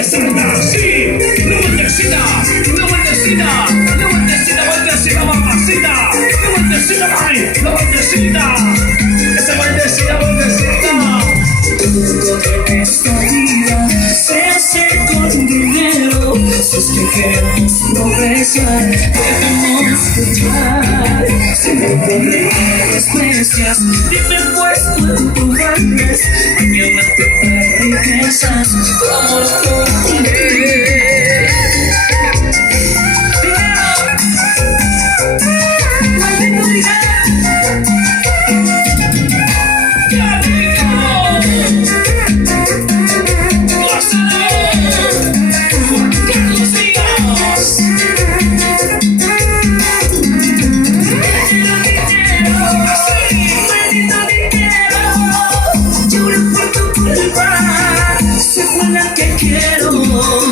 vueltecita, sí, la vueltecita, la vueltecita, la vueltecita, vueltecita, mamacita, la vueltecita, mami, la vueltecita, esa vueltecita, vueltecita. Todo de esta vida se hace con dinero. Si es que queremos progresar, debemos luchar. Si no me desprecias, dime pues cuánto vales. Mañana tendré riquezas, tu amor contigo. Sé con la que quiero.